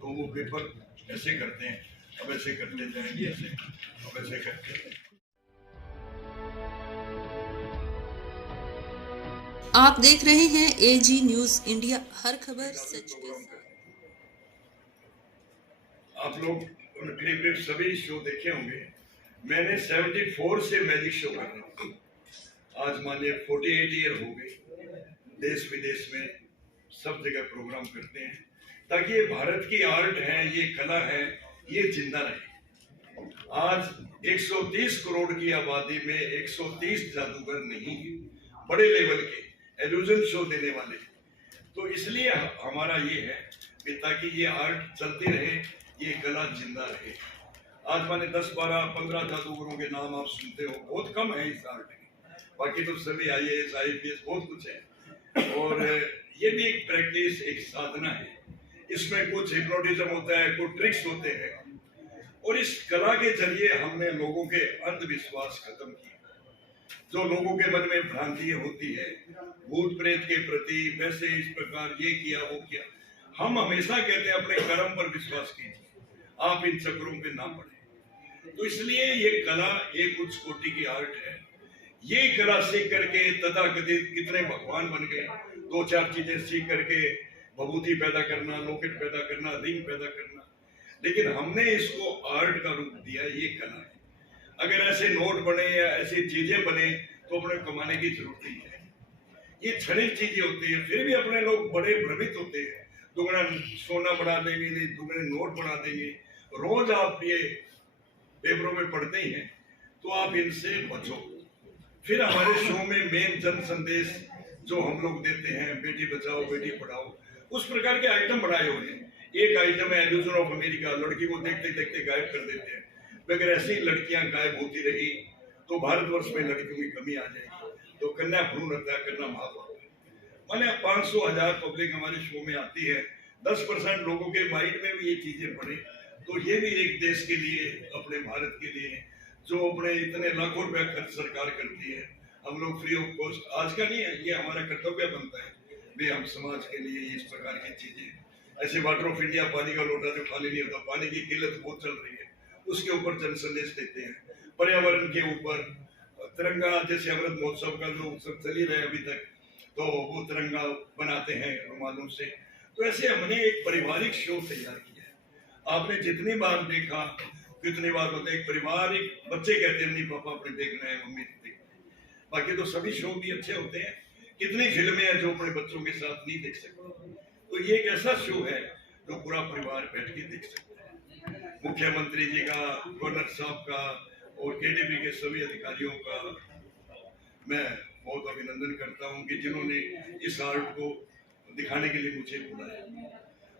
तो वो पेपर ऐसे करते हैं, अब ऐसे करते जाएंगे, ऐसे अब ऐसे करते हैं। आप देख रहे हैं एजी न्यूज इंडिया, हर खबर सच के साथ। आप लोग करीब सभी शो देखे होंगे। मैंने 74 से मैजिक शो कर रहा हूँ, आज मानिए 48 ईयर हो गए। देश विदेश में सब जगह प्रोग्राम करते हैं ताकि ये भारत की आर्ट है, ये कला है, ये जिंदा रहे। आज 130 करोड़ की आबादी में 130 जादूगर नहीं है, बड़े लेवल के एल्यूजन शो देने वाले। तो इसलिए हमारा ये है कि ताकि ये आर्ट चलती रहे, ये कला जिंदा रहे। आज माने 10, 12, 15 जादूगरों के नाम आप सुनते हो, बहुत कम है इस आर्ट में। बाकी तो सभी IAS, IPS बहुत कुछ है। और ये भी एक प्रैक्टिस, एक साधना है। इसमें कुछ हिप्नोटिज्म होता है, कुछ ट्रिक्स होते हैं। और इस कला के जरिए हमने लोगों के अंधविश्वास खत्म किए। जो लोगों के मन में भ्रांतियां होती है भूत प्रेत के प्रति, वैसे इस प्रकार ये किया वो किया, हम हमेशा कहते हैं अपने कर्म पर विश्वास कीजिए, आप इन चक्रों पे ना पड़े। तो इसलिए ये कला एक उच्च कोटि की आर्ट है। ये कला सीख करके तथाकथित कितने भगवान बन गए, 2-4 चीजें सीख करके भभूति पैदा करना, लॉकेट पैदा करना, रिंग पैदा करना। लेकिन हमने इसको आर्ट का रूप दिया, ये कला है। अगर ऐसे नोट बने या ऐसी चीजें बने तो अपने कमाने की जरूरत नहीं है। ये क्षणिक चीजें होती है, फिर भी अपने लोग बड़े भ्रमित होते हैं। दुगना सोना बढ़ा देंगे, दुगने नोट बढ़ा देंगे। रोज आप ये पेपरों में पढ़ते ही हैं, तो आप इनसे बचो। फिर हमारे शो में मेन जन संदेश जो हम लोग देते हैं, बेटी बचाओ बेटी पढ़ाओ, उस प्रकार के आइटम बनाए हुए हैं। एक आइटम है एल्यूजन ऑफ अमेरिका, लड़की को देखते देखते गायब कर देते हैं। अगर ऐसी लड़कियां गायब होती रही तो भारतवर्ष में लड़कियों की कमी आ जाएगी। तो कन्या भ्रूण हत्या करना महापाप है। माने 500,000 पब्लिक हमारे शो में आती है, 10% लोगों के माइंड में भी ये चीजें पड़े तो ये भी एक देश के लिए, अपने भारत के लिए, जो अपने इतने लाखों रुपया खर्च सरकार करती है, हम लोग फ्री ऑफ कॉस्ट, आज का नहीं है, ये हमारा कर्तव्य बनता है भी हम समाज के लिए इस प्रकार की चीजें। ऐसे वाटर ऑफ इंडिया, पानी का लोटा जो खाली नहीं होता, पानी की किल्लत बहुत चल रही है, उसके ऊपर जन संदेश देते हैं। पर्यावरण के ऊपर तिरंगा, जैसे अमृत महोत्सव का जो उत्सव चल ही रहे अभी तक, तो वो तिरंगा बनाते हैं रुमालों से। तो ऐसे हमने एक पारिवारिक शो तैयार किया है। आपने जितनी बार देखा, कितनी बार होता है, एक परिवार, एक बच्चे कहते हैं नहीं पापा अपने देखना है, मम्मी देखना है। बाकी तो सभी शो भी अच्छे होते हैं। कितनी फिल्में हैं जो अपने बच्चों के साथ नहीं देख सकते। तो ये एक ऐसा शो है जो पूरा परिवार बैठ के देख सकता है। मुख्यमंत्री जी का, गवर्नर साहब का और KDP के सभी अधिकारियों का मैं बहुत अभिनंदन करता हूं कि जिन्होंने इस आर्ट को दिखाने के लिए मुझे बुलाया।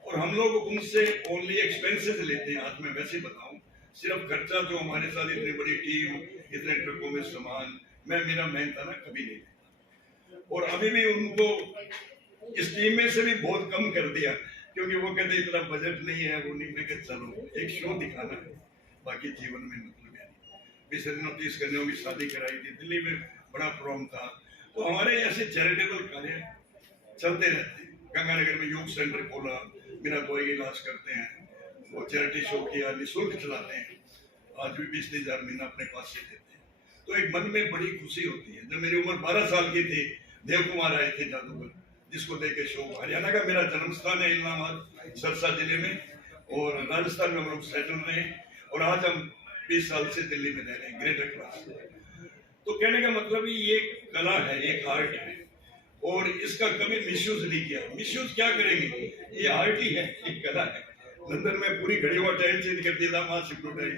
और हम लोग उनसे ओनली एक्सपेंसेस लेते हैं। आज मैं वैसे बताऊं, सिर्फ खर्चा जो हमारे साथ इतनी बड़ी टीम, इतने ट्रकों में सामान, मैं मेरा मेहनताना कभी नहीं लेता। और अभी भी उनको इस टीम में से भी बहुत कम कर दिया, क्योंकि वो कहते इतना बजट नहीं है, वो नहीं। मैं कहते चलो एक शो दिखाना है, बाकी जीवन में मतलब है नहीं। नोटिस करने होगी, शादी कराई थी दिल्ली में, बड़ा प्रॉब्लम था। तो हमारे ऐसे चैरिटेबल कार्य चलते रहते हैं। गंगानगर में योग सेंटर खोला, बिना दवाई के इलाज करते हैं, वो चैरिटी शो किया, निःशुल्क चलाते हैं। आज भी 20,000 महीना अपने पास से देते हैं। तो एक मन में बड़ी खुशी होती है। जब मेरी उम्र 12 साल की थी, देव कुमार आए थे जादूगर, जिसको देख के शो, हरियाणा का मेरा जन्म स्थान है इलाहाबाद सरसा जिले में, और राजस्थान में हम लोग सेटल रहे, और आज हम 20 साल से दिल्ली में रह रहे हैं, ग्रेटर क्लास। तो कहने का मतलब ये कला है, एक आर्ट है, और इसका कभी मिसयूज नहीं किया। मिसयूज क्या करेंगे, ये आर्ट ही है, एक कला है। लंदन में पूरी घड़ी हुआ टाइम चेंज कर दिया था, वहां सिक्योटाइज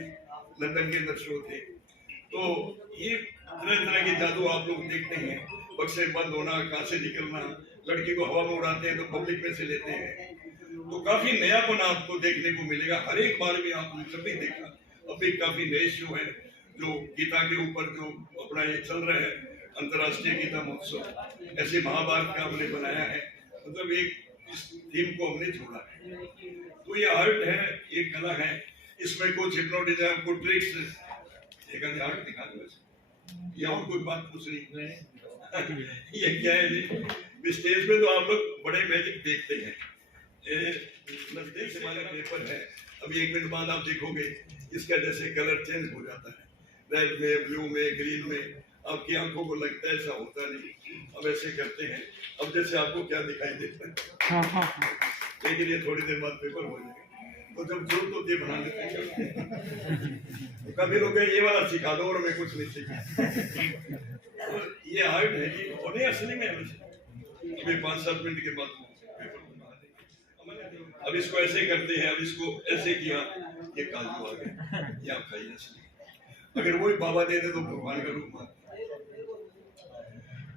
लंदन के अंदर शो थे। तो ये तरह तरह के जादू आप लोग देखते हैं, बक्से बंद होना, कहां से निकलना, लड़की को हवा में उड़ाते हैं तो पब्लिक में से लेते हैं। तो काफी नयापन आपको देखने को मिलेगा। हर एक बार भी आपने जब भी देखा, अभी काफी नए शो है जो गीता के ऊपर जो अपना ये चल रहा है, अंतर्राष्ट्रीय गीता महोत्सव, ऐसे महाभारत का हमने बनाया है। मतलब एक इस थीम को हमने जोड़ा है। तो ये आर्ट है, ये कला है। इसमें कुछ हिप्नोटिज्म, कुछ ट्रिक्स, एक आर्ट दिखा दो या और कोई बात पूछ रही ये क्या है जी? स्टेज पे तो आप लोग बड़े मैजिक देखते हैं, नजदीक से हमारा पेपर है, अभी 1 मिनट बाद आप देखोगे इसका जैसे कलर चेंज हो जाता है, रेड में, ब्लू में, ग्रीन में, आपकी आंखों को लगता है ऐसा होता नहीं। अब ऐसे करते हैं, अब जैसे आपको क्या दिखाई देता है, लेकिन ये थोड़ी देर बाद पेपर हो जाएगा, तो जब जरूरत होती है बना लेते हैं। तो कभी लोग ये वाला सिखा दो और मैं कुछ नहीं सीखा। तो ये आर्ट है जी, और नहीं असली में अभी 5-7 मिनट के बाद पेपर बना देंगे। अब इसको ऐसे करते हैं, अब इसको ऐसे किया, ये काजू आ गया, ये आप खाइए असली। अगर वही बाबा दे दे तो भगवान का रूप मानते।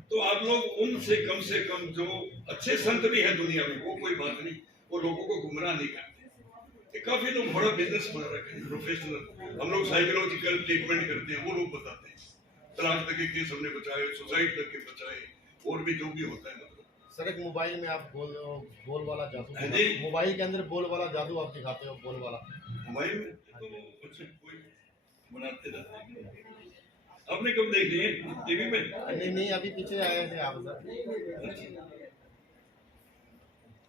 तो आप लोग उनसे कम जो अच्छे संत भी हैं दुनिया में, वो कोई बात नहीं, वो लोगों को गुमराह नहीं करते। काफी लोग बड़ा बिजनेस बना रखे हैं, प्रोफेशनल। हम लोग साइकोलॉजिकल ट्रीटमेंट करते हैं, वो लोग बताते हैं, तलाक तक के केस हमने बचाए, सुसाइड तक के बचाए, और भी जो भी होता है। मतलब सर एक मोबाइल में आप बोल वाला जादू, हाँ जी, मोबाइल के अंदर बोल वाला जादू आप दिखाते हो, बोल वाला मोबाइल में तो कुछ कोई बनाते रहते हैं। आपने कब देख लिए टीवी में? नहीं अभी पीछे आए थे आप सर।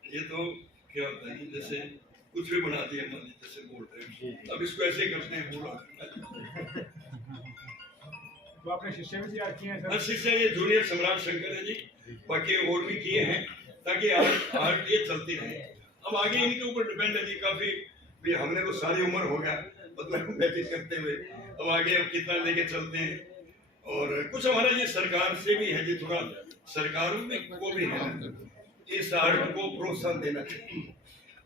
ये तो क्या होता है, जैसे कुछ भी बना दिया, मान लीजिए जैसे बोल रहे हैं, अब इसको ऐसे करते हैं बोला। तो आपने शिष्य भी तैयार किए हैं सर? हर शिष्य ये जूनियर सम्राट शंकर है जी, बाकी और भी किए हैं ताकि आर्ट ये चलती रहे। अब आगे इनके ऊपर डिपेंड है जी, काफी भी हमने तो सारी उम्र हो गया मतलब मैजिक करते हुए, अब आगे अब कितना लेके चलते हैं। और कुछ हमारा ये सरकार से भी है जी, थोड़ा सरकारों में को भी है इस आर्ट को प्रोत्साहन देना चाहिए।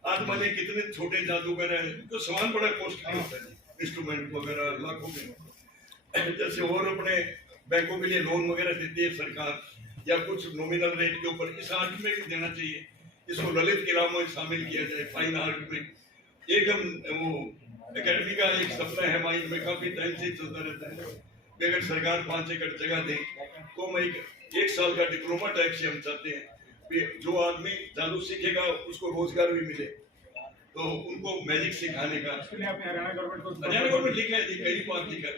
आज माने कितने छोटे जादूगर हैं, तो सामान बड़ा कॉस्टली होता है, इंस्ट्रूमेंट वगैरह लाखों में। जैसे और अपने बैंकों के लिए लोन वगैरह देती है सरकार, या कुछ नॉमिनल रेट के ऊपर, इस आर्ट में भी देना चाहिए। इसको ललित कला में शामिल किया जाए, फाइन आर्ट में। एक हम वो एकेडमी का एक सपना है माइंड में, काफी टाइम से चलता रहता है कि अगर सरकार 5 एकड़ जगह दे तो हम एक साल का डिप्लोमा टाइप से हम चाहते हैं, जो आदमी जादू सीखेगा उसको रोजगार भी मिले, तो उनको मैजिक सिखाने का। हरियाणा गवर्नमेंट लिखा है जी, कई बार लिखा है,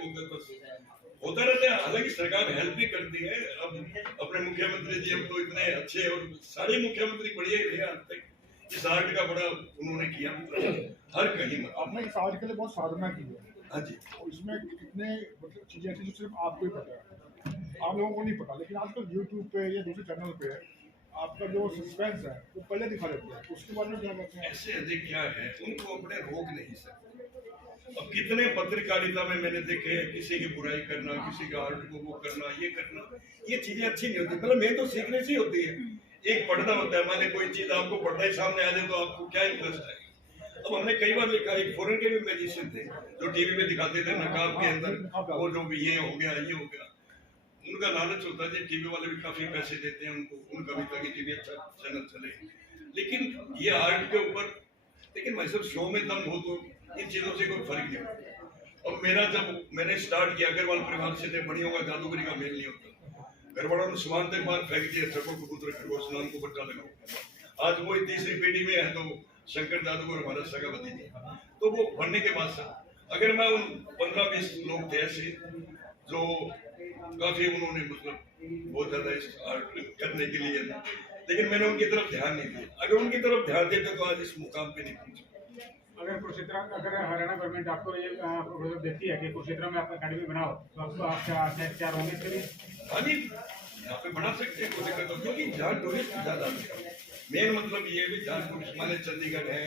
होता रहता है। हालांकि सरकार हेल्प भी करती है। अब अपने मुख्यमंत्री जी अब तो इतने अच्छे, और सारे मुख्यमंत्री बढ़िया ही रहे आज तक, इस आर्ट का बड़ा उन्होंने किया, हर कहीं। आपने इस आर्ट के लिए बहुत साधना की है। हाँ जी, और इसमें कितने मतलब चीजें ऐसी जो सिर्फ आपको ही पता है, आम लोगों को नहीं पता। लेकिन आजकल यूट्यूब पे या दूसरे चैनल पे आपका जो सस्पेंस है वो पहले दिखा देते हैं, उसके बारे में क्या कहते हैं? ऐसे अधिक क्या है, उनको अपने रोक नहीं सकते। अब कितने पत्रकारिता में मैंने देखे हैं, किसी की बुराई करना, किसी का आर्ट को वो करना, ये करना, ये चीजें अच्छी नहीं होती। मतलब मैं तो सीखने से होती है, एक पढ़ना होता है। माने कोई चीज आपको पढ़ना ही सामने आ जाए तो आपको क्या इंटरेस्ट है। अब हमने कई बार देखा, एक फॉरेन के भी मैजिशियन थे जो टीवी में दिखाते थे नकाब के अंदर, वो जो भी ये हो गया, ये हो गया, उनका लालच होता है। टीवी वाले भी काफी पैसे देते हैं उनको, उनका भी ताकि टीवी अच्छा चैनल चले। लेकिन ये आर्ट के ऊपर, लेकिन मैं सब शो में दम हो तो इन चीजों से कोई फर्क नहीं पड़ता। और मेरा जब मैंने स्टार्ट किया, अग्रवाल परिवार से थे, बड़ियों का जादूगरी का मेल नहीं होता। घर वालों ने सामान तक बाहर फेंक दिया, छको कबूतर खरगोश नाम को बच्चा लगाओ। आज वो 3री पीढ़ी में है, तो शंकर जादूगर हमारा सगा भतीजा, तो वो बनने के बाद से अगर मैं उन 15-20 लोग थे ऐसे जो काफी उन्होंने मतलब बहुत ज्यादा इस आर्ट करने के लिए, लेकिन मैंने उनकी तरफ ध्यान नहीं दिया। अगर उनकी तरफ ध्यान देते तो आज इस मुकाम पे नहीं पहुंचे। अगर कुरुक्षेत्र, अगर हरियाणा गवर्नमेंट आपको ये प्रोजेक्ट देती है कि कुरुक्षेत्र में आप अकेडमी बनाओ, तो आपको आपसे तैयार होंगे इसके लिए? हाँ जी, यहाँ पे बना सकते हैं, कोई दिक्कत नहीं, क्योंकि जहाँ टूरिस्ट ज्यादा आते हैं। मेन मतलब ये भी जहाँ टूरिस्ट माने चंडीगढ़ है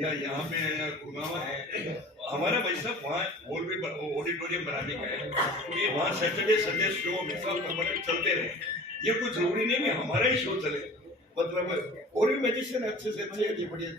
या यहाँ पे है या गुड़गांव है, हमारा भाई साहब वहाँ हॉल भी ऑडिटोरियम बनाने का है कि वहाँ सैटरडे संडे शो हमेशा परमानेंट चलते रहे। ये कुछ जरूरी नहीं कि हमारा ही शो चले, मतलब और भी मैजिशियन अच्छे से अच्छे हैं, बढ़िया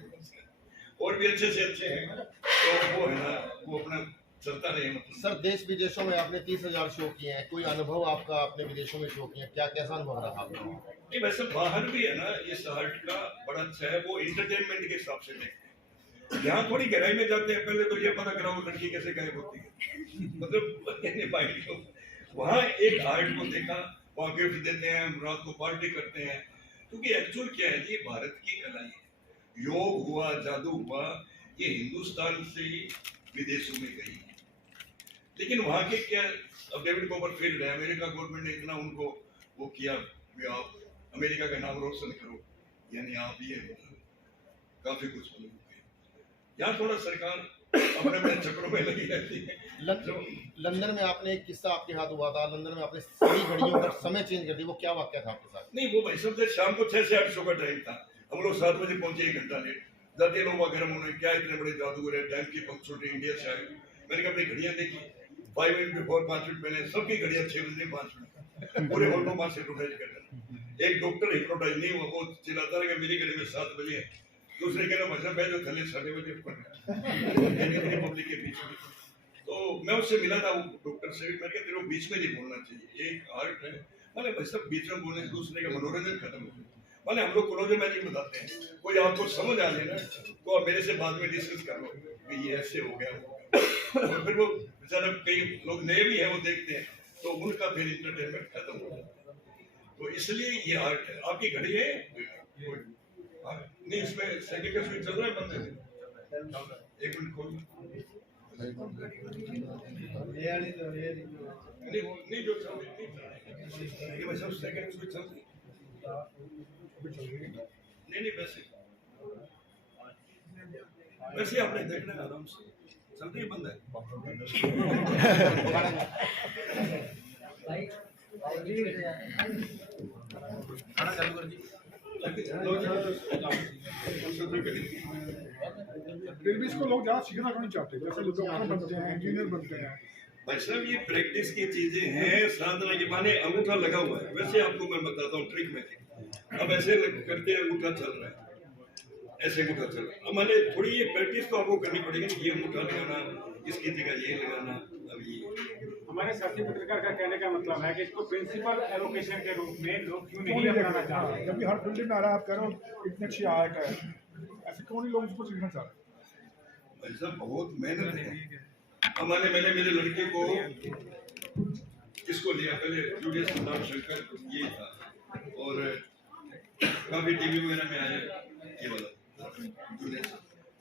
और भी अच्छे से अच्छे हैं, तो वो है ना, वो अपना चलता रहे। मतलब सर देश विदेशों में आपने 30,000 शो किए हैं, कोई अनुभव आपका आपने विदेशों में शो किए हैं, क्या कैसा अनुभव रहा आपका? ये वैसे बाहर भी है ना, इस आर्ट का बड़ा अच्छा है, वो इंटरटेनमेंट के हिसाब से देखते हैं। यहाँ थोड़ी गहराई में जाते हैं, पहले तो ये पता कराओ लड़की कैसे गायब होती है, मतलब वहाँ एक आर्ट को देखा, वहाँ गिफ्ट देते हैं, रात को पार्टी करते हैं, क्योंकि एक्चुअल क्या है, ये भारत की कला है। योग हुआ, जादू हुआ, ये हिंदुस्तान से ही विदेशों में गई, लेकिन वहाँ के क्या, अब डेविड कॉपरफील्ड है, अमेरिका गवर्नमेंट ने इतना उनको वो किया, आप अमेरिका का नाम रोशन करो, यानी आप ये काफी कुछ मालूम हो गया। यहाँ थोड़ा सरकार अपने अपने चक्रों में लगी रहती है। लंदन में आपने एक किस्सा आपके हाथ हुआ था, लंदन में आपने सभी घड़ियों का समय चेंज कर दिया, वो क्या वाक्य था आपके साथ? नहीं, वो भाई साहब शाम को 6 से 8 शो का टाइम था, हम लोग 7 बजे पहुंचे, 1 घंटा लेट। जाते लोग वगैरह उन्होंने क्या इतने बड़े जादूगर है, टाइम की पंक्चुअलिटी इंडिया से आए। मैंने कहा अपनी घड़ियां देखी, 5 मिनट बिफोर 5 मिनट पहले सबकी घड़ियां 6 बजे 5 मिनट, पूरे हॉल को वहां से हिप्नोटाइज कर देना। एक डॉक्टर हिप्नोटाइज नहीं हुआ, वो चिल्लाता रहा कि मेरी घड़ी में 7 बजे है, दूसरे कहना भाषा मैं जो थले 7:30 बजे पब्लिक के बीच में। तो मैं उससे मिला था, वो डॉक्टर से, मैं कहते तेरे बीच में नहीं बोलना चाहिए, एक आर्ट है। मैंने भाई सब बीच में बोलने से दूसरे का मनोरंजन खत्म हो गया। मैंने हम लोग क्लोज मैजिक बताते हैं, कोई आपको समझ आ जाए ना तो आप मेरे से बाद में डिस्कस कर लो कि ये ऐसे हो गया, और फिर वो बेचारा कई लोग नए भी हैं, वो देखते हैं तो उनका फिर इंटरटेनमेंट खत्म हो जाता है। तो इसलिए ये आर्ट है। आपकी घड़ी है नहीं, इसमें सेकंड का स्विच चल रहा है, बंद है, 1 मिनट खोल। नहीं जो चल रही ये वैसे सेकंड स्विच चल रही नहीं वैसे आपने देखना है आराम से चल रही है, बंद है। फिर भी इसको लोग ज़्यादा सीखना क्यों नहीं चाहते? जैसे लोग डॉक्टर बनते हैं, इंजीनियर बनते हैं। भाई साहब ये प्रैक्टिस की चीजें हैं, साधना के माने अंगूठा लगा हुआ है। वैसे आपको मैं बताता हूँ ट्रिक में, अब ऐसे करते अंगूठा चल रहा है, ऐसे अंगूठा चल रहा है। अब माने थोड़ी ये प्रैक्टिस तो आपको करनी पड़ेगी, ये अंगूठा लगाना, इसकी जगह ये लगाना। अब ये हमारे साथी पत्रकार का कहने का मतलब है कि इसको प्रिंसिपल एलोकेशन के रूप में लोग क्यों नहीं अपनाना चाह रहे? जबकि हर फील्ड में आ रहा है, आप कह रहे हो इतनी अच्छी आर्ट है, ऐसे क्यों नहीं लोग इसको सीखना चाह रहे? भाई साहब बहुत मेहनत है। हमारे मैंने मेरे लड़के को किसको लिया, पहले जूलियस सम्राट शंकर ये था, और काफी टीवी वगैरह में आया ये वाला जूलियस,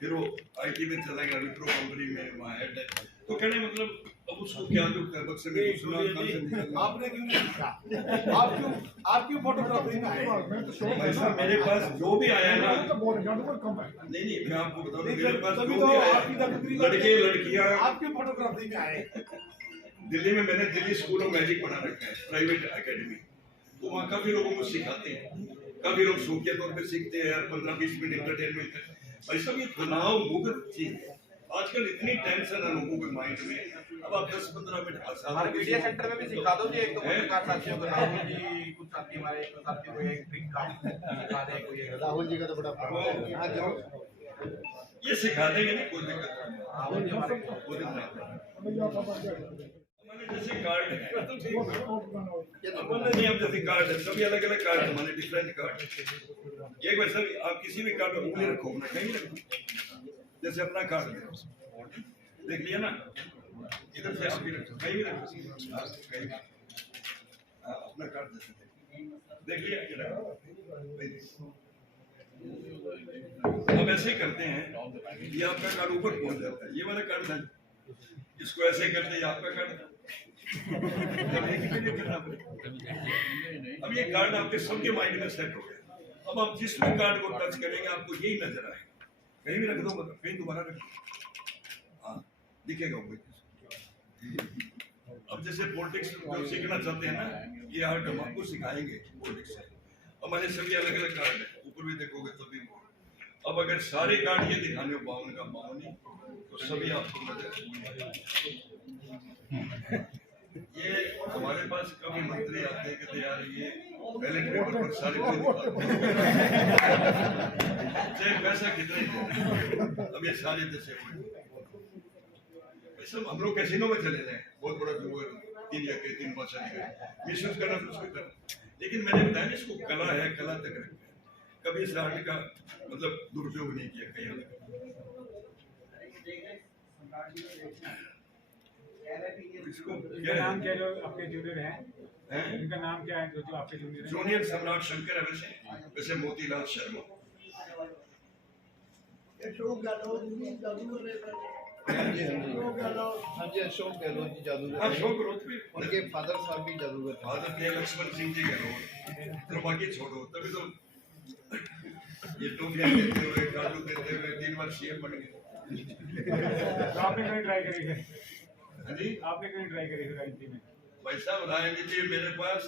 फिर वो आईटी में चला गया, विप्रो कंपनी में वहाँ हेड है। तो कहने मतलब अब उसको क्या दुख है, बक्से में सुना आपने क्यों नहीं सीखा? आप क्यों फोटोग्राफी में आए? मैं तो शौक भाई साहब मेरे पास जो भी आया ना, तो बहुत जादूगर कम है। नहीं मैं आपको बता दूं, मेरे पास जो तभी भी तो आया, आपकी तकदीर लड़के लड़कियां, आप क्यों फोटोग्राफी में आए? दिल्ली में मैंने दिल्ली स्कूल ऑफ मैजिक बना रखा है, प्राइवेट एकेडमी, तो वहाँ काफी लोगों को सिखाते हैं। काफी लोग शौकिया तौर पर सीखते हैं यार, 15-20 मिनट इंटरटेनमेंट है। भाई साहब ये तनाव मुक्त चीज है, आजकल इतनी टेंशन है लोगों के माइंड में। अब आप 10-15 मिनट हमारे मीडिया सेंटर में भी सिखा दो जी, एक तो पत्रकार साथियों को राहुल जी, कुछ साथी हमारे एक साथी को एक ट्रिक का सिखा दे कोई। राहुल जी का तो बड़ा ये सिखा देंगे ना, कोई दिक्कत नहीं। राहुल जी हमारे हमारे जैसे कार्ड है, नहीं अब जैसे कार्ड है, सभी अलग अलग कार्ड है, हमारे डिफरेंट कार्ड। एक बार सर आप किसी भी कार्ड में उंगली रखो ना, कहीं रखो, जैसे अपना कार्ड है, देख लिया ना, इधर से आप भी रखो, कहीं भी रखो, कहीं अपना कार्ड जैसे देख लिया, हम ऐसे करते हैं, ये आपका कार्ड ऊपर पहुंच जाता है, ये वाला कार्ड था, इसको ऐसे करते हैं, आपका कार्ड। अब ये कार्ड आपके सबके माइंड में सेट हो गया। अब आप जिस भी कार्ड को टच करेंगे आपको यही नजर आएगा, कहीं भी रख दो, मतलब कहीं दोबारा रख दो, हाँ दिखेगा वो। अब जैसे पॉलिटिक्स जो सीखना चाहते हैं ना, ये आर्ट हम आपको सिखाएंगे पॉलिटिक्स से। हमारे सभी अलग अलग कार्ड है, ऊपर भी देखोगे तभी वो। अब अगर सारे कार्ड ये दिखाने हो 52 का 52 तो सभी आपको नजर। ये हमारे पास कभी मंत्री आते हैं कहते यार ये बैलेट पेपर पर सारे चाहे पैसा कितना ही देना, अब ये सारे जैसे सब हम लोग कैसीनो में चले जाए, बहुत बड़ा जो 3 या 3 बादशाह निकले, मिसयूज करना तो उसको करना, लेकिन मैंने बताया ना इसको कला है, कला तक रखते हैं, कभी इस आर्ट का मतलब दुरुपयोग नहीं किया कहीं अलग। इनका नाम क्या जो आपके जूनियर हैं? इनका नाम क्या है जो आपके जूनियर हैं? जूनियर सम्राट शंकर है, वैसे मोतीलाल शर्मा। हाँ जी अशोक गहलोत जी जादूगर, अशोक गहलोत भी, उनके फादर साहब भी जादूगर थे। फादर थे लक्ष्मण सिंह जी गहलोत, तो बाकी छोड़ो, तभी तो ये टोफियां देते हुए, काजू देते हुए 3 बार सीएम बन गए। तो आपने कहीं ट्राई करी है? हाँ जी, आपने कहीं ट्राई करी है राजनीति में? भाई साहब राजनीति में मेरे पास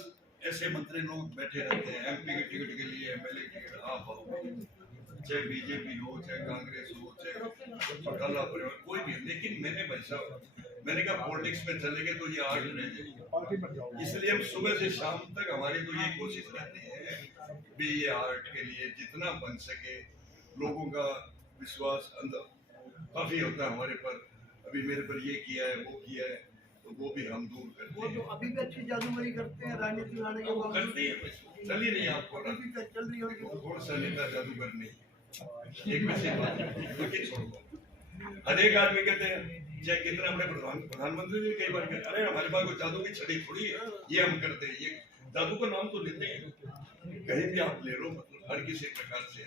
ऐसे मंत्री लोग बैठे रहते हैं, एमपी की टिकट के लिए, एमएलए की टिकट, आप हो, चाहे बीजेपी हो, चाहे कांग्रेस हो, चाहे चौटाला परिवार, कोई भी, लेकिन मैंने भाई साहब, मैंने कहा पॉलिटिक्स में चलेंगे तो ये आर्ट रह जाएगी, पार्टी बन जाओगे। इसलिए हम सुबह से शाम तक हमारी तो यही कोशिश रहती है भी ये आर्ट के लिए जितना बन सके लोगों का विश्वास अंदर काफी होता है हमारे पर, अभी मेरे पर ये किया है, वो किया है, तो वो भी हम दूर करते वो तो हैं। अभी भी अच्छी जादूगरी करते हैं राजनीति में आने के वो बाद करते हैं, चल ही नहीं आपको ना, अभी तक चल रही है उनकी। कौन सा नेता जादूगर नहीं, एक वैसी बात है, बाकी छोड़ दो। हर एक आदमी कहते हैं, चाहे कितना अपने प्रधानमंत्री भी कई बार कहते हैं, अरे हमारे पास कोई जादू की छड़ी थोड़ी है, ये हम करते हैं, ये जादू का नाम तो लेते हैं, कहीं भी आप ले लो, मतलब हर किसी प्रकार से,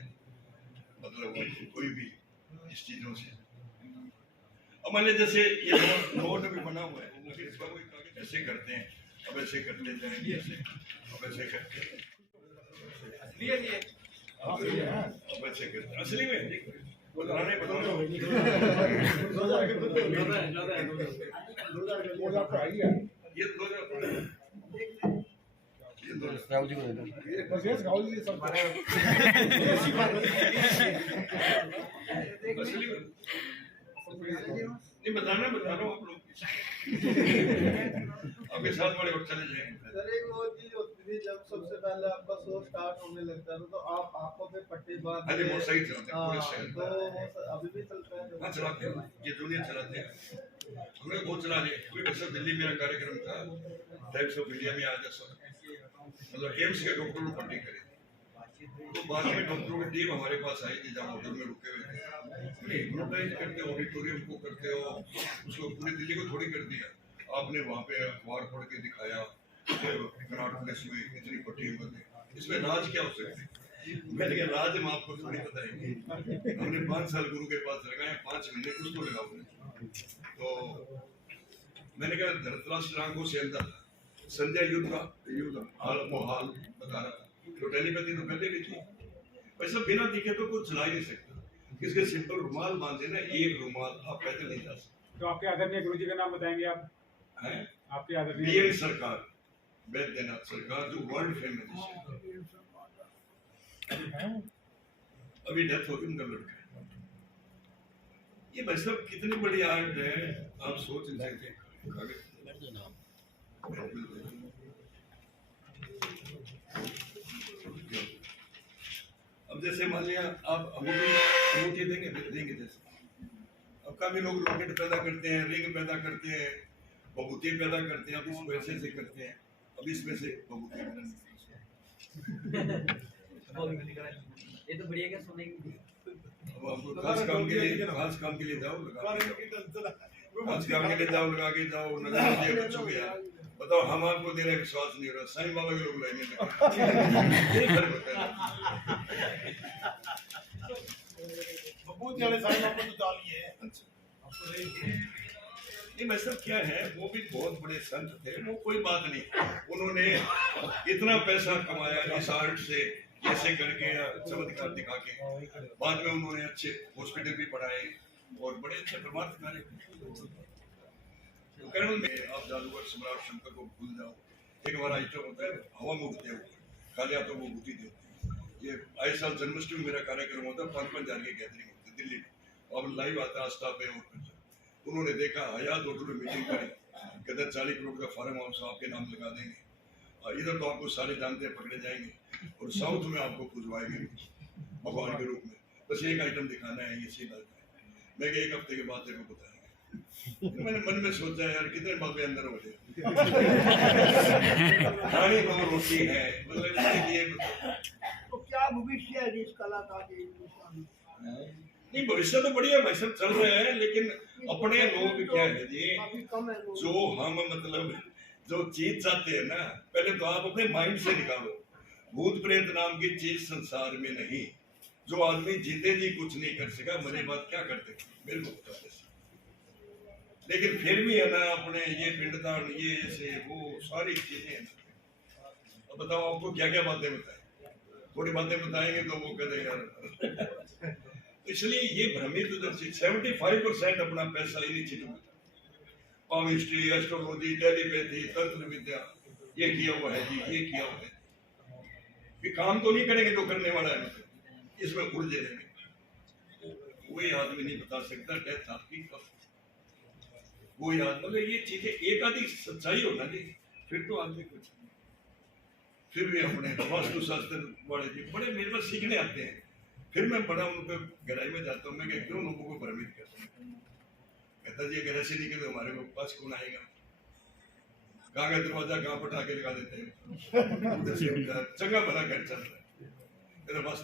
मतलब कोई भी इस चीजों से। अब मान लीजिए जैसे ये नोट भी बना हुआ है, लेकिन इसका कोई कागज ऐसे करते हैं, अब ऐसे करते जाएंगे, ऐसे अब ऐसे करते हैं, असली है ये। अब ऐसे करते हैं, असली में बताने बताओ। ये 2000 राहुल जी को दे दो। बस राहुल जी सब असली में नहीं बताना, बता रहा हूँ आप लोग आपके साथ वाले वक्त चले जाएंगे। सर एक वो चीज होती थी जब सबसे पहले आपका शो स्टार्ट होने लगता था तो आप आंखों पे पट्टी बांध हाँ जी, मोटरसाइकिल चलाते हैं पूरे शहर में। तो अभी भी चलता है हाँ चलाते हैं, ये जूनियर चलाते हैं, हमने बहुत चला लिया। कोई कैसे दिल्ली मेरा कार्यक्रम था, टाइम्स ऑफ इंडिया में आज मतलब एम्स के डॉक्टर ने पट्टी करी, तो बाद में डॉक्टरों की टीम हमारे पास आई थी जहाँ होटल में रुके हुए थे, हिप्नोटाइज करते हो, ऑडिटोरियम को करते हो, उसको पूरी दिल्ली को थोड़ी कर दिया। आपने वहाँ पे अखबार पढ़ के दिखाया कनाट प्लेस में इतनी पट्टी होती, इसमें राज क्या हो सकते हैं? मैंने कहा राज हम आपको थोड़ी बताएंगे, हमने 5 साल गुरु के पास लगाए, 5 महीने कुछ तो लगाओगे। तो मैंने कहा धरतराष्ट्र रांगों से अंदर संजय युद्ध हाल वो हाल बता रहा था, तो टेलीपैथी तो पहले भी थी, वैसे बिना दिखे तो कुछ चला ही नहीं सकता, किसके सिंपल रुमाल बांधे ना, एक रुमाल आप पैदल नहीं जा सकते। तो आपके आदरणीय गुरुजी का नाम बताएंगे आप? हैं आपके आदरणीय पीएम सरकार, वैद्यनाथ सरकार जो वर्ल्ड फेमस है, अभी डेथ हो गई उनका लड़का। ये भाई साहब कितनी बड़ी आर्ट है, आप सोच नहीं सकते। अब जैसे मान लिया आप अंगूठी देंगे जैसे, अब काफी लोग लॉकेट पैदा करते हैं, रिंग पैदा करते हैं, बबूती पैदा करते हैं, अब इसको ऐसे से करते हैं, अब इसमें से बबूती ये तो बढ़िया क्या सुनेंगे। अब आपको खास काम के लिए जाओ लगा के जाओ, खास काम के लिए जाओ लगा के जाओ, नगर ये बच्चों के यार बताओ, हम आपको दे रहे विश्वास नहीं हो रहा, साईं बाबा के लोग लाएंगे नहीं भाई साहब क्या है, वो भी बहुत बड़े संत थे, वो कोई बात नहीं, उन्होंने इतना पैसा कमाया इस आर्ट से, ऐसे करके चमत्कार दिखा के, बाद में उन्होंने अच्छे हॉस्पिटल भी पढ़ाए और बड़े अच्छे परमार्थ कार्य। तो केरल में आप जादूगर सम्राट शंकर को भूल जाओ, एक बार आइटम होता है हवा में उड़ते हैं, खाली हाथों को बूटी देते। ये आए साल जन्माष्टमी मेरा कार्यक्रम होता है, 5-5 हजार की गैदरिंग होती है दिल्ली में, अब लाइव आता है आस्था पे। और उन्होंने देखा हयात होटल में मीटिंग करी, कहते 40 करोड़ का फार्म हाउस आपके नाम लगा देंगे, और इधर तो आपको सारे जानते हैं पकड़े जाएंगे, और साउथ में आपको खुजवाएंगे भगवान के रूप में, बस एक आइटम दिखाना है, ये सही बात है। मैं 1 हफ्ते के बाद तेरे को बताएंगे। मैंने मन में सोचा यार कितने बाबे अंदर हो जाए, खाने को रोटी है, मतलब ये तो क्या भविष्य है इस कला का के? नहीं भविष्य तो बढ़िया भाई सब चल रहे हैं, लेकिन अपने लोग क्या है जी, काफी कम है लोग। जो हम मतलब जो चीज चाहते हैं ना, पहले तो आप अपने माइंड से निकालो, भूत प्रेत नाम की चीज संसार में नहीं, जो आदमी जीते जी कुछ नहीं कर सका, मरे बाद क्या करते मेरे को बता दे। लेकिन फिर भी है ना अपने ये पिंडदान, ये ऐसे वो सारी चीजें हैं। अब बताओ आपको क्या क्या बातें बताएं, थोड़ी बातें बताएंगे तो वो कहते यार। इसलिए ये भ्रमित 75% अपना पैसा इन्हीं चीजों में, पामिस्ट्री, एस्ट्रोलॉजी, टेलीपैथी, तंत्र विद्या, ये किया हुआ है जी, ये किया हुआ है। ये काम तो नहीं करेंगे जो करने वाला है, इसमें उलझे रहेंगे। कोई आदमी नहीं बता सकता डेथ आपकी कब, कोई आदमी, मतलब ये चीजें एक आधी सच्चाई होना जी, फिर तो आदमी कुछ। फिर भी अपने वास्तु शास्त्र वाले जी बड़े मेरे पास सीखने आते हैं, फिर मैं बड़ा उनके गहराई में जाता हूँ। मैं क्या क्यों लोगों को भ्रमित करता हूँ? कहता जी अगर ऐसे निकले तो हमारे को पास कौन आएगा? कहाँ का दरवाजा कहाँ पटा के लगा देते हैं, चंगा भला घर चल रहा है। बस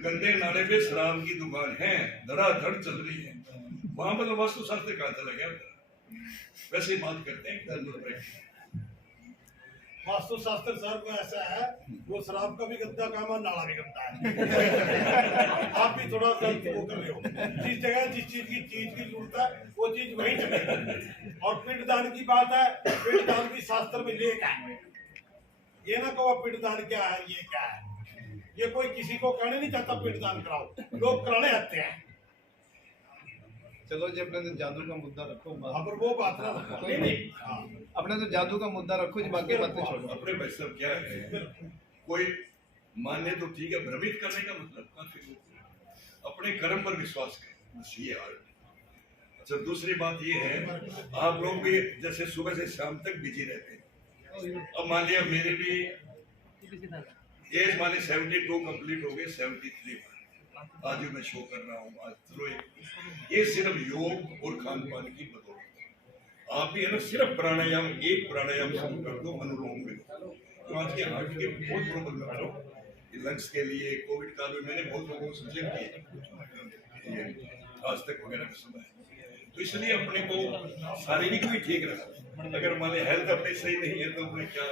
गंदे नाले पे शराब की दुकान है, धड़ाधड़ चल रही है, वहां पर वास्तु शास्त्र कहाँ चला गया? वैसे ही बात करते हैं। वास्तु शास्त्र सर को ऐसा है, वो शराब का भी गंदा काम है, नाला भी गंदा है। आप भी थोड़ा सा वो कर रहे हो। जिस जगह जिस चीज की जरूरत है वो चीज वहीं चलेगी। और पिंडदान की बात है, पिंडदान भी शास्त्र में लेख है। ये ना कहो पिंडदान क्या है, ये क्या है, ये कोई किसी को कहने नहीं चाहता पिंडदान कराओ, लोग कराने आते हैं। चलो जी, अपने तो जादू का मुद्दा रखो, पर वो बात ना नहीं, अपने तो जादू का मुद्दा रखो जी, बाकी बातें छोड़ो। अपने भाई साहब क्या है, कोई माने तो ठीक है, भ्रमित करने का मतलब काफी लोग अपने कर्म पर विश्वास करें, बस ये हाल। अच्छा, दूसरी बात ये है, आप लोग भी जैसे सुबह से शाम तक बिजी रहते हैं। अब मान लिया मेरे भी एज माने 72 कंप्लीट हो गए, 73 आज मैं शो कर रहा हूँ। आज चलो ये सिर्फ योग और खान पान की बदौलत। आप भी है ना, सिर्फ प्राणायाम, एक प्राणायाम शुरू कर दो, अनुलोम विलोम। तो आज के हार्ट के बहुत प्रॉब्लम है, लंग्स के लिए कोविड काल में मैंने बहुत लोगों को सजेस्ट किए आज तक वगैरह का समय। तो इसलिए अपने को शारीरिक भी ठीक रखना। अगर मान लिया हेल्थ अपनी सही नहीं है तो अपने क्या।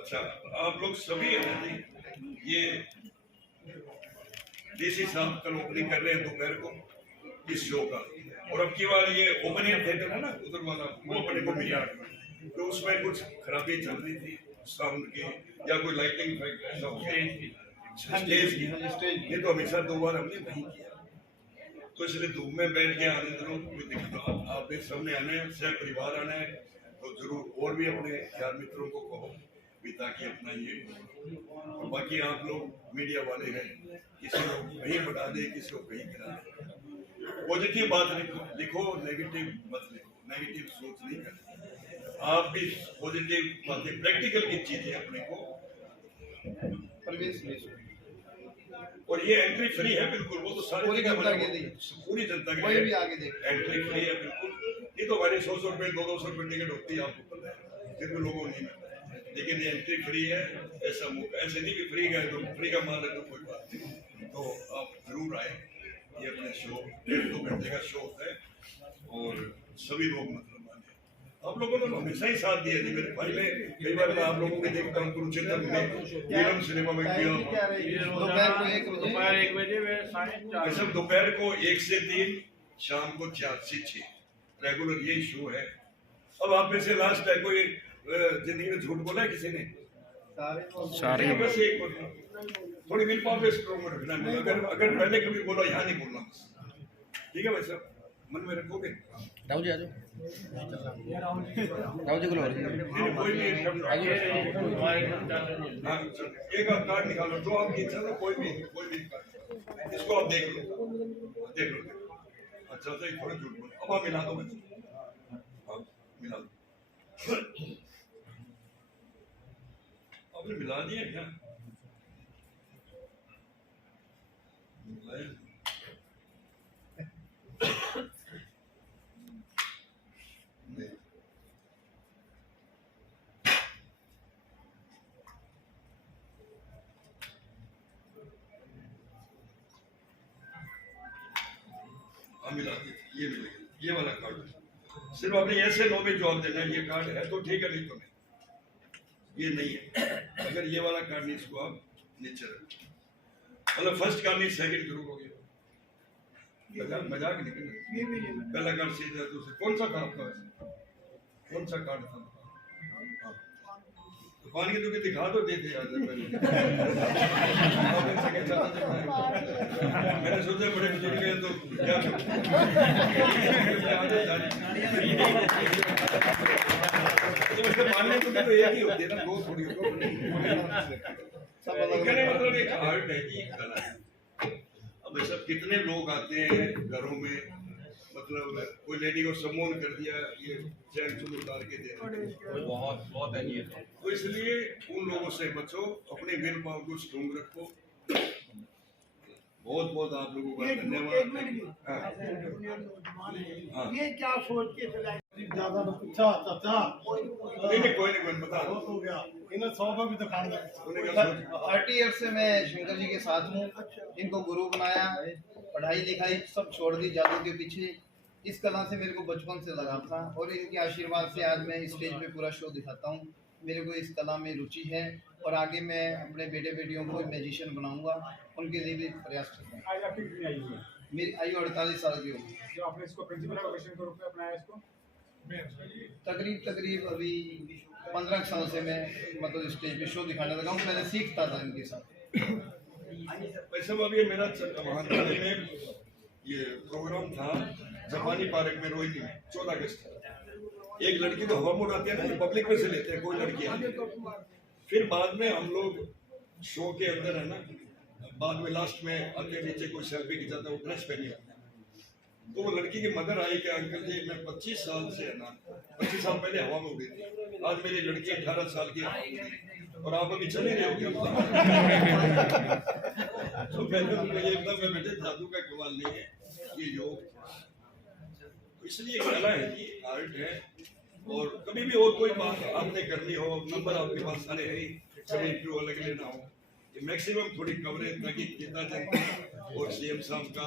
अच्छा, आप लोग सभी है ना, ये डीसी साहब कल ओपनिंग कर रहे हैं दोपहर को इस शो का, और अब की बार ये ओपन एयर थिएटर है ना उधर वाला, वो अपने को मिला। तो उसमें कुछ खराबी चल रही थी साउंड की, या कोई लाइटिंग इफेक्ट ऐसा हो गया स्टेज की। ये तो हमेशा 2 बार हमने वही किया। तो इसलिए धूप में बैठ के आने जरूर कोई दिक्कत, आपने सबने आना है, सह परिवार आना है, तो जरूर और भी अपने यार मित्रों को कहो भी, ताकि अपना ये। और बाकी आप लोग मीडिया वाले हैं, किसी को कहीं बढ़ा दे, किसी को कहीं गिरा दे। पॉजिटिव बात लिखो, नेगेटिव मत लिखो, नेगेटिव सोच नहीं करनी। आप भी पॉजिटिव बातें, प्रैक्टिकल की चीजें अपने को। और ये एंट्री फ्री है बिल्कुल, वो तो सारी पूरी जनता के लिए, पूरी जनता के कोई लिए भी आगे देख, एंट्री फ्री है बिल्कुल। ये तो हमारे 100 रुपए 200 रुपए टिकट होती है, आपको पता है, फिर भी लोगों को नहीं मिलता है। लेकिन ये एंट्री फ्री है, ऐसा ऐसे नहीं कि फ्री गए तो फ्री का माल है तो कोई बात नहीं। तो आप जरूर आए, ये अपने शो 1-2 घंटे का शो होता है, और सभी लोग मतलब माने। आप लोगों ने हमेशा ही साथ दिया जी मेरे भाई ने। कई बार मैं आप लोगों को देखता हूँ कुरुक्षेत्र में, नीलम सिनेमा में किया, दोपहर को 1 बजे, सब दोपहर को 1 से 3, शाम को 4 से 6 रेगुलर यही शो है। अब आप में से लास्ट है कोई जिंदगी में झूठ बोला है किसी ने? सारे बस एक थोड़ी विल पावर स्ट्रॉन्ग रखना है। अगर पहले कभी बोला, यहाँ नहीं बोलना, ठीक है भाई साहब, मन में रखोगे। राहुल जी आ जाओ, राहुल जी को लो, कोई भी एक कार्ड निकालो जो आपकी इच्छा है, कोई भी कार्ड, इसको आप देख लो। अच्छा सही, थोड़ा झूठ बोलो। अब आप मिला दो, मिला दो। आपने मिला दिया क्या? मिला दिया, ये मिलेगा, ये वाला कार्ड। सिर्फ आपने ऐसे नो में जवाब देना, ये कार्ड है तो ठीक है, नहीं तो नहीं, ये नहीं है। अगर ये वाला कार्ड नहीं, इसको आप नीचे रखो। मतलब फर्स्ट कार्ड नहीं, सेकंड जरूर हो गया। मजाक निकल, पहला कार्ड सीधा, दूसरा कौन सा था आपका वैसे? कौन सा कार्ड था? पानी तो दिखा तो देते आज पहले। मैंने सोचा बड़े बुजुर्ग हैं तो क्या तो मानने को तो एक ही होती है ना, दो थोड़ी कहने मतलब एक आर्ट है कि एक कला है। अब ऐसा कितने लोग आते हैं घरों में, मतलब कोई लेडी को सम्मान कर दिया, ये चैन चुन उतार के दे रहे हैं। बहुत है ये तो इसलिए उन लोगों से बचो, अपने विल पावर को स्ट्रॉन्ग रखो। बहुत बहुत आप लोगों का एक धन्यवाद। मिनट की हाँ। हाँ। ये क्या सोच के चला ज्यादा तो पूछा चाचा नहीं कोई नहीं बता दो। बहुत हो गया इन्हें 100 का भी दिखा दे। उन्हें क्या सोच- 30 ईयर से मैं शंकर जी के साथ हूँ। इनको गुरु बनाया, पढ़ाई लिखाई सब छोड़ दी जादू के पीछे। इस कला से मेरे को बचपन से लगाव था और इनके आशीर्वाद से आज मैं स्टेज पे पूरा शो दिखाता हूँ। मेरे को इस कला में रुचि है और आगे मैं अपने बेटे बेटियों को मैजिशियन बनाऊंगा, उनके लिए भी प्रयास करता हूँ। आज आपकी कितनी आयु है? मेरी आयु 48 साल की होगी। जो आपने इसको प्रिंसिपल एलोकेशन के रूप में अपनाया इसको? तकरीब अभी 15 साल से मैं मतलब स्टेज पे शो दिखाने लगा हूँ। पहले सीखता था इनके साथ। वैसे अभी ये मेरा वहाँ थाने में ये प्रोग्राम था जापानी पार्क में रोहिणी में 14 अगस्त। एक लड़की तो हवा में उड़ाते हैं ना, पब्लिक में से लेते हैं, कोई लड़की है। फिर बाद में हम लोग शो के अंदर है ना, बाद में लास्ट में आते नीचे कोई सेल्फी खिंचाता है, वो ड्रेस पहनी होती है। तो वो लड़की की मदर आई कि अंकल जी मैं 25 साल से है ना, 25 साल पहले हवा में उड़ी थी, आज मेरी लड़की 18 साल की है और आप अभी चल ही रहे हो। तो मैंने उनको ये एकदम में बेटे जादू का कमाल नहीं है ये योग। तो इसलिए कला है कि आर्ट है। और कभी भी और कोई बात आपने करनी हो, नंबर आपके पास सारे है ही, सभी इंटरव्यू अलग लेना हो, मैक्सिमम थोड़ी कवरेज ताकि नेता जनता और सीएम साहब का